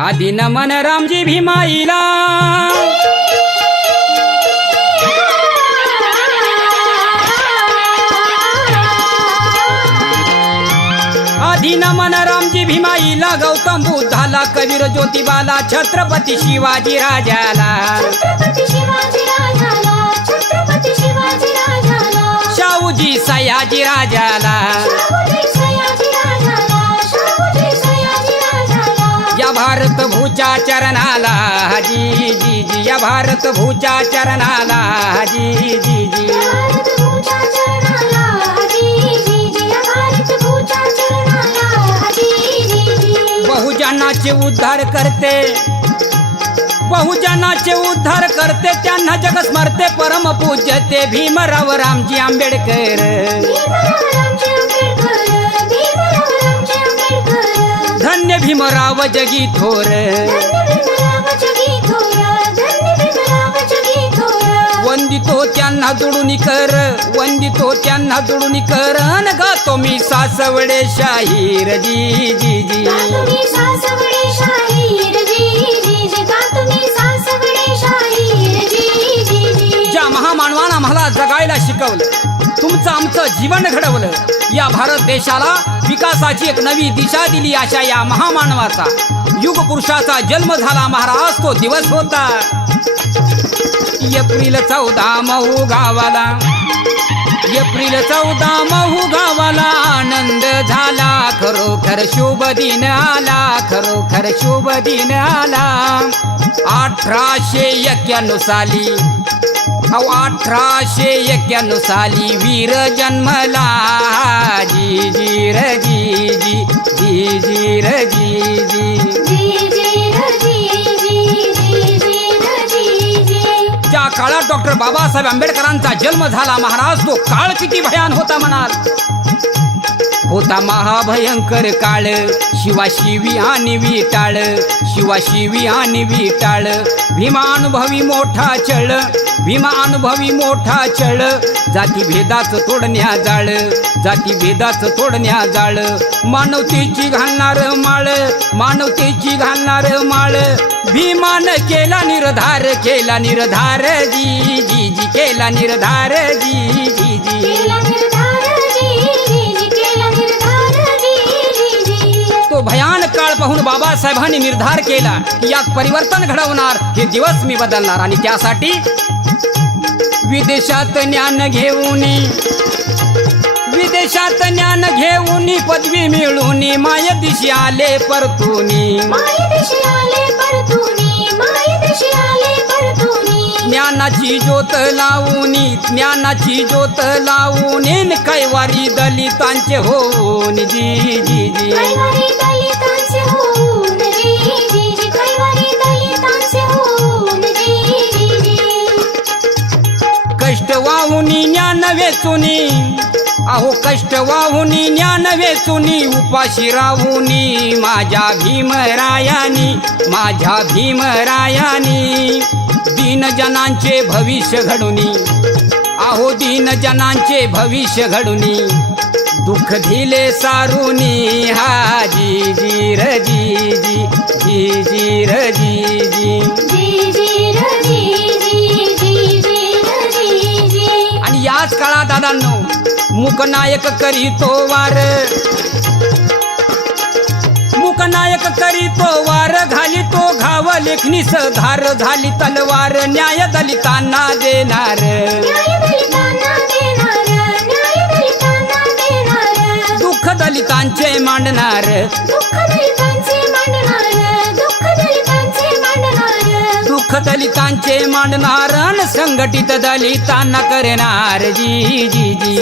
आधी नमन रामजी भीमाईला, आधी नमन रामजी भीमाईला, गौतम बुद्धाला, कबीर ज्योतिबाला, छत्रपती शिवाजी राजाला, शाहूजी सयाजी राजाला, या भारत भूच्या चरणाला जी जी जी, या भारत भूच्या चरणाला जी जी जी, बहुजनाचे उद्धार करते, बहुजनाचे उद्धार करते, त्यांना जग स्मरते, परम पूज्यते भीमराव रामजी आंबेडकर, धन्य भीमराव जगी थोर, वंदितो त्यांना दुडून कर, वंदितो त्यांना दुडून कर, अन गातो मी सासवडे शाहीर जी जी जी, ज्या महामानवानं आम्हाला जगायला शिकवलं, तुमचं आमचं जीवन घडवलं, या भारत देशाला विकासाची एक नवी दिशा दिली, अशा या महामानवाचा, युग पुरुषाचा जन्म झाला महाराज तो दिवस होता. एप्रिल 14 महू गावाला, एप्रिल 14 महू गावाला, आनंद झाला खरोखर शुभ दिन आला, खरोखर शुभ दिन आला. 1891 साली, 1891 साली वीर जन्मला जी जी र जी जी जी जी र जी जी. ज्या काळात डॉक्टर बाबासाहेब आंबेडकरांचा जन्म झाला महाराज, तो काळ किती भयान होता म्हणाल, होता महाभयंकर काळ, शिवाशिवी आणि विटाळ, शिवाशिवी आणि विटाळ, भीमानुभवी मोठा चळ, भीमानुभवी मोठा चळ, जाती भेदाच तोडण्या जाळ, जाती भेदाच तोडण्या जाळ, मानवतेची घालणार माळ, मानवतेची घालणार माळ, भीमान केला निर्धार, केला निर्धार जी जी जी, केला निर्धार जी जी जी, तो भयान काळ पाहून बाबासाहेबांनी निर्धार केला की यात परिवर्तन घडवणार, हे दिवस मी बदलणार, आणि त्यासाठी विदेशात ज्ञान घेऊन, विदेशात ज्ञान घेऊन, पदवी मिळवून मायदेशी आले परतूनी, ज्ञानाची ज्योत लावून, ज्ञानाची ज्योत लावून, कैवारी दलितांचे होऊन जी जी जी, कष्ट वाहुनी ज्ञान वेचुनी, अहो कष्ट वाहुनी ज्ञान वेचुनी, उपाशी राहुनी माझ्या भीमरायानी, माझ्या भीमरायानी, दीन जनांचे भविष्य घडुनी, अहो दीन जनांचे भविष्य घडुनी, दुःख दिले सारुनी हा जी जी र जी जी जी जी र जी जी. आणि याच काळात दादांनो मूकनायक करीतो वार, मूकनायक करीतो वार, घालितो घाव लेखनीस धार, झाली तलवार न्याय दलितांना देणार, दुःख दलितांचे मांडणार, दुःख दलितांचे मांडणार, अन संघटित दलितांना करणार जी जी जी,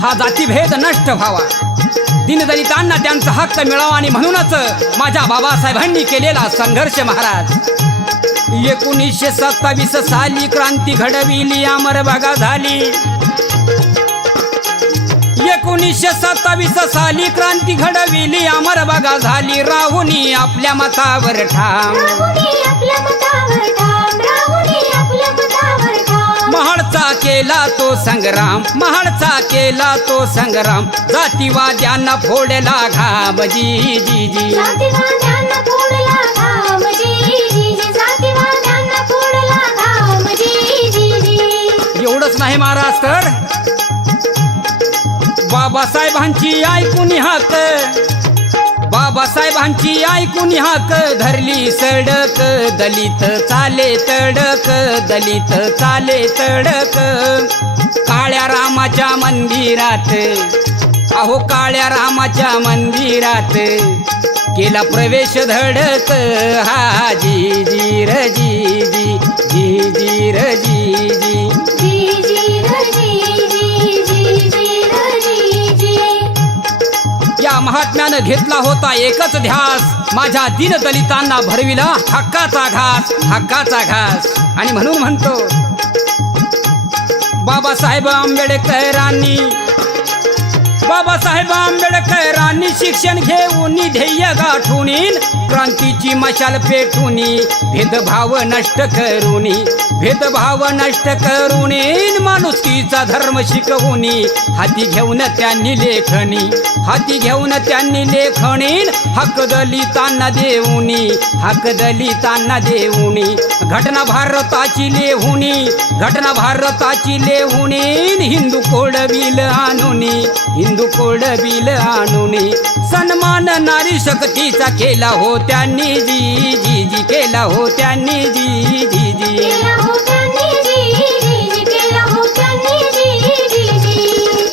हा जातीभेद नष्ट व्हावा, दीनदलितांना त्यांचा हक्क मिळावा, आणि म्हणूनच माझ्या बाबासाहेबांनी केलेला संघर्ष महाराज. 1927 साली क्रांती घडविली, अमर बघा झाली, 1927 साली क्रांती घडविली अमर बघा झाली राहुनी आपल्या मतावर ठाम महाडचा केला तो संग्राम महाडचा केला तो संग्राम जातीवाद्यांना फोडला घाम जी जी जी एवढंच नाही महाराज तर बाबासाहेबांची ऐकून हाक बाबासाहेबांची ऐकून हाक धरली सडक दलित चाले तडक दलित चाले तडक काळ्या रामाच्या मंदिरात अहो काळ्या रामाच्या मंदिरात केला प्रवेश धडक हा जी जी र जी जी जी जी र जी जी या महात्म्यानं घेतला होता एकच ध्यास माझ्या दीन दलितांना भरविला हक्काचा घास आणि म्हणून म्हणतो बाबासाहेब आंबेडकरांनी शिक्षण घेऊन ध्येय गाठून क्रांतीची मशाल पेटून भेदभाव नष्ट करून माणुसकीचा धर्म शिकवून हाती घेऊन त्यांनी लेखणी हक्क दलितांना देऊन घटना भारताची लेहुनी हिंदू कोड बिल आणून सन्मान नारी शक्तीचा केला हो त्यांनी जी जी जी केला हो त्यांनी जी जी जी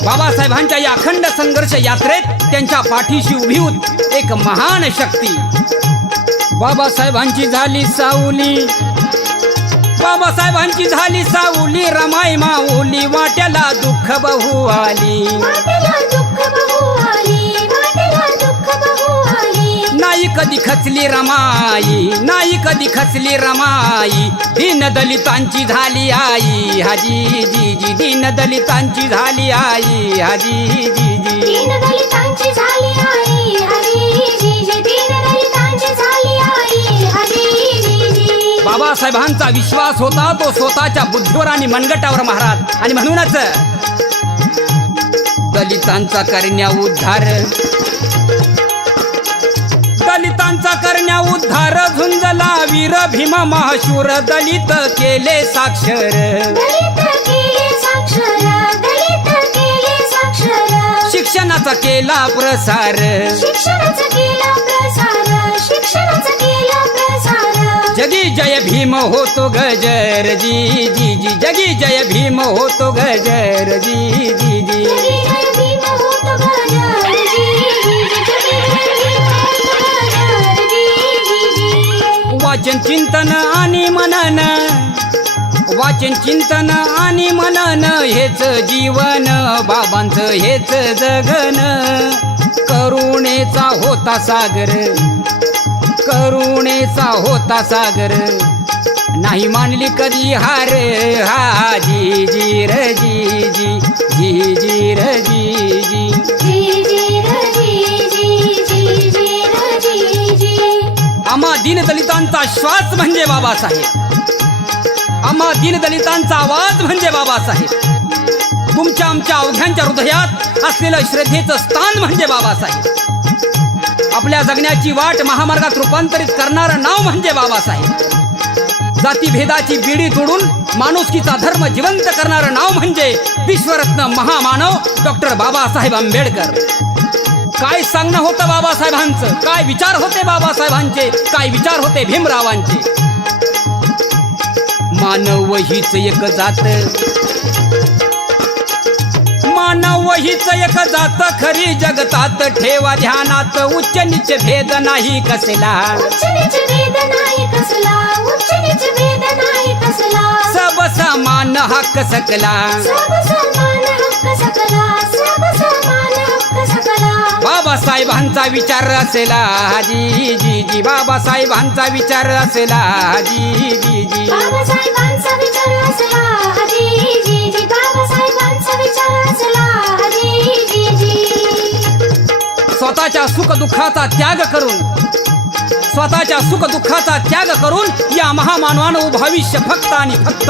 बाबासाहेबांच्या या अखंड संघर्ष यात्रेत त्यांच्या पाठीशी उभी होती एक महान शक्ती बाबासाहेबांची झाली सावली रमाई माऊली वाट्याला दुःख बहु आली नाही कधी खचली रमाई दीन दलितांची झाली आई हाजी जी जी दीन दलितांची झाली आई हाजी जी जी बाबासाहेबांचा विश्वास होता तो स्वतःच्या बुद्धीवर आणि मनगटावर महाराज आणि म्हणूनच दलितांचा करण्या उद्धार झुंजला वीर भीम महाशूर दलित केले साक्षर शिक्षणाचा केला प्रसार जगी जय भीम होतो गजर जी जी जी जगी जय भीम होतो गजर जी जी जी वाचन चिंतन आणि मनन हेच जीवन बाबांचं हेच जगन करुणेचा होता सागर नाही मानली कधी हार हा जी जी र जी जी जी जी र जी जी आम्हा दीनदलितांचा श्वास म्हणजे बाबासाहेब आम्हा दीनदलितांचा आवाज म्हणजे बाबासाहेब तुमच्या आमच्या अवघ्यांच्या हृदयात असलेलं श्रद्धेचं स्थान म्हणजे बाबासाहेब आपल्या जगण्याची वाट महामार्गात रूपांतरित करणारं नाव म्हणजे बाबासाहेब जातीभेदाची बिडी तोडून माणुसकीचा धर्म जिवंत करणारं नाव म्हणजे विश्वरत्न महामानव डॉक्टर बाबासाहेब आंबेडकर काय सांगणं होतं बाबासाहेबांचं काय विचार होते बाबासाहेबांचे काय विचार होते भीमरावांचे मानव हीच एक जात खरी जगतात ठेवा ध्यानात उच्च नीच भेद नाही कसला सब समान हक्क सकला बाबासाहेबांचा विचार असेला जी जी जी बाबासाहेबांचा विचार असेला जी जी जी बाबासाहेबांचा विचार असला जी जी जी बाबासाहेबांचा विचार असला जी जी जी स्वतःच्या सुख दुःखाचा त्याग करून या महामानवानं भविष्य फक्त आणि फक्त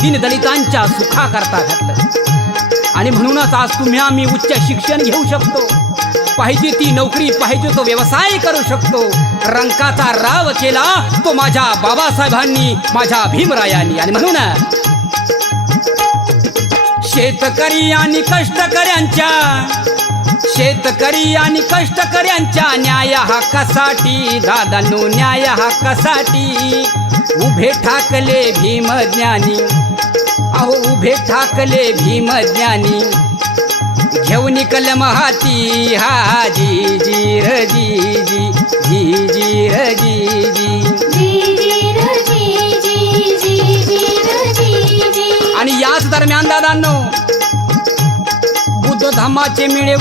दीनदलितांच्या सुखाकरता घातलं. आणि म्हणूनच आज तुम्ही आम्ही उच्च शिक्षण घेऊ शकतो, पाहिजे ती नोकरी, पाहिजे तो व्यवसाय करू शकतो. रंकाचा राव केला तो माझ्या बाबासाहेबांनी, माझ्या भीमरायांनी. आणि म्हणून शेतकरी आणि कष्टकऱ्यांच्या न्याय हक्कासाठी, दादांनो न्याय हक्कासाठी उभे ठाकले भीमज्ञानी. अहो उभे ठाकले भीमज्ञानी, घेऊन कलम हाती. हा जी जी र जी जी जी जी र जी जी. आणि याच दरम्यान दादांनो बुद्ध धम्माचे मिळे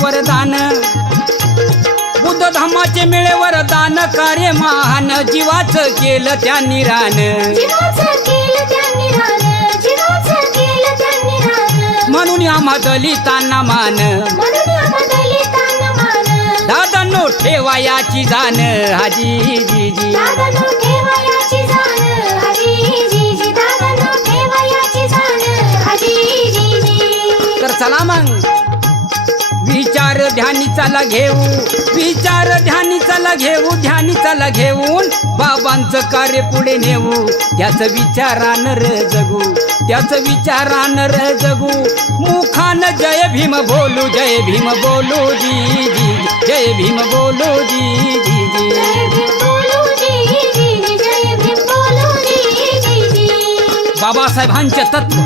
वरदान, कार्य महान जीवाचं केलं त्यांनी रान. म्हणून आम्हा दलितांना मान, दादांनो ठेवा याची जाण. हाजी जी जी. तर चला मग विचार ध्यानीचाला घेऊन बाबांचं कार्य पुढे नेऊ. त्याचं विचारानं र जगू, मुखानं जय भीम बोलू जी जी, जय भीम बोलू जी जी जी. बाबासाहेबांचे तत्व,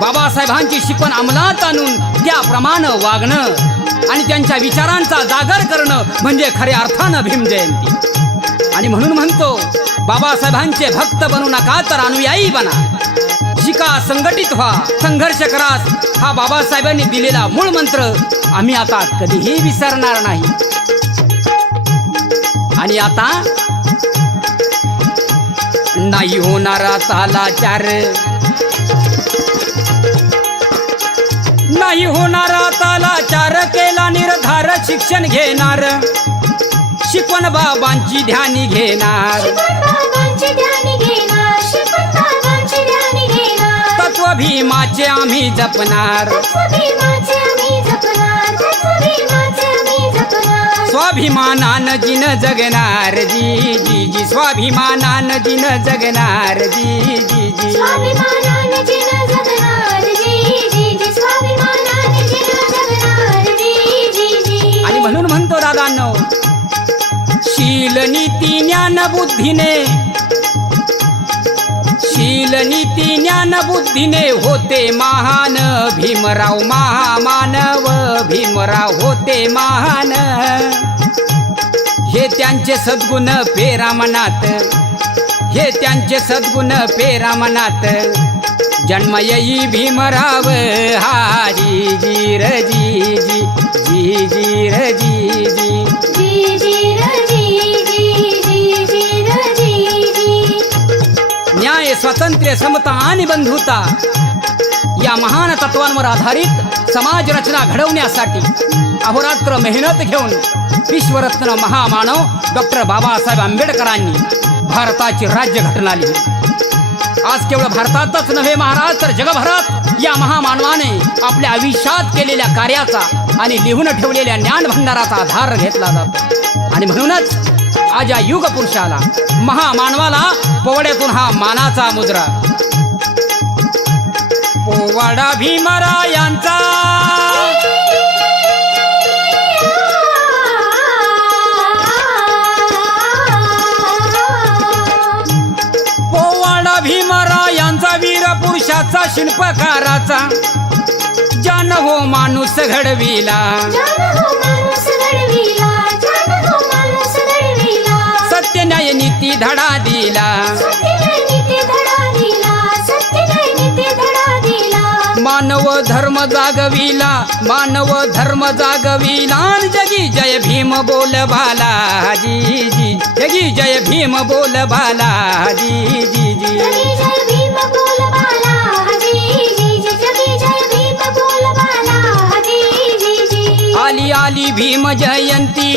बाबासाहेबांची शिकवण अंमलात आणून त्याप्रमाणे वागणं आणि त्यांच्या विचारांचा जागर करणं म्हणजे खऱ्या अर्थानं भीमजयंती. आणि म्हणून म्हणतो बाबासाहेबांचे भक्त बनू नका तर अनुयायी बना. शिका, संघटित व्हा, संघर्ष करा. हा बाबासाहेबांनी दिलेला मूळ मंत्र आम्ही आता कधीही विसरणार नाही. आणि आता नाही होणारा तालाचार, नाही होणारा तालाचार केला निर्धार. शिक्षण घेणार, शिकवण बाबांची ध्यानी घेणार. तत्व भीमाचे आम्ही जपणार. स्वाभिमानानं जिन जगणार जी जी जी, स्वाभिमानानं जिन जगणार जी जी जी. आणि म्हणून म्हणतो दादांनो शील नीती ज्ञान बुद्धीने होते महान. भीमराव महामानव, भीमराव होते महान. हे त्यांचे सद्गुण पेरा मनात, जन्म येई भीमराव. हा जी जी र जी जी जी र जी जी. न्याय, स्वातंत्र्य, समता आणि बंधुता या महान तत्वांवर आधारित समाज रचना घडवण्यासाठी अहोरात्र मेहनत घेऊन विश्वरत्न महामानव डॉक्टर बाबासाहेब आंबेडकरांनी भारताची राज्यघटना लिहिली. आज केवळ भारतातच नव्हे महाराज, तर जगभरात या महामानवाने आपल्या आयुष्यात केलेल्या कार्याचा आणि लिहून ठेवलेल्या ज्ञानभंडाराचा आधार घेतला जातो. आणि म्हणूनच आज या युग पुरुषाला, महामानवाला पोवाड्यातून हा मानाचा मुजरा. पोवाडा भीमरायांचा, पोवाडा भीमरायांचा, वीर पुरुषाचा, शिल्पकाराचा, जान हो माणूस घडविला. सत्य न्याय नीती धडा दिला. मानव धर्म जागविला, मानव धर्म जागविला. जगी जय भीम बोल भाला जी जी, जगी जय भीम बोल भाला जी जी जी. आली आली आली भीम जयंती,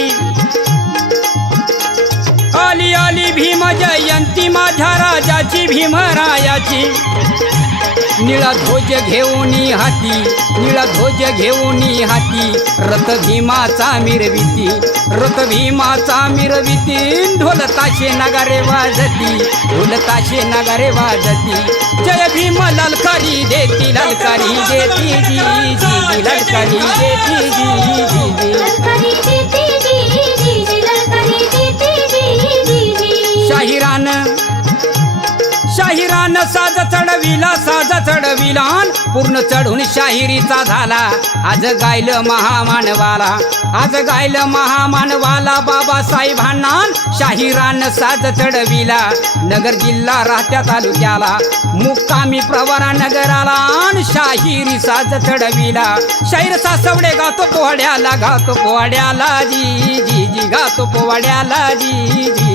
आली आली भीम जयंती, माझ्या राजाची भीमरायाची. निळा ध्वज घेऊनी हाती, निळा ध्वज घेऊनी हाती, रथ भीमाचा मिरविती, रथ भीमाचा मिरविती. ढोल ताशे नगारे वाजती, ढोल ताशे नगारे वाजती. जय भीम ललकारी देती, ललकारी देती जी जी, ललकारी देती जी जी. ललकारी देती जी जी, ललकारी देती जी जी. शाहिरान शाहिरान साज चढविला, साज चढविलान पूर्ण चढून शाहिरीचा झाला. आज गायलं महामानवाला, आज गायलं महामानवाला बाबासाहेबांना. शाहिरान साज चढविला, नगर जिल्हा राहत्या तालुक्याला, मुक्कामी प्रवरा नगराला. शाहिरी साज चढविला, शाहीर सासवडे गातो पोवाड्याला, गातो पोवाड्याला जी जी जी, गातो पोवाड्याला जी जी.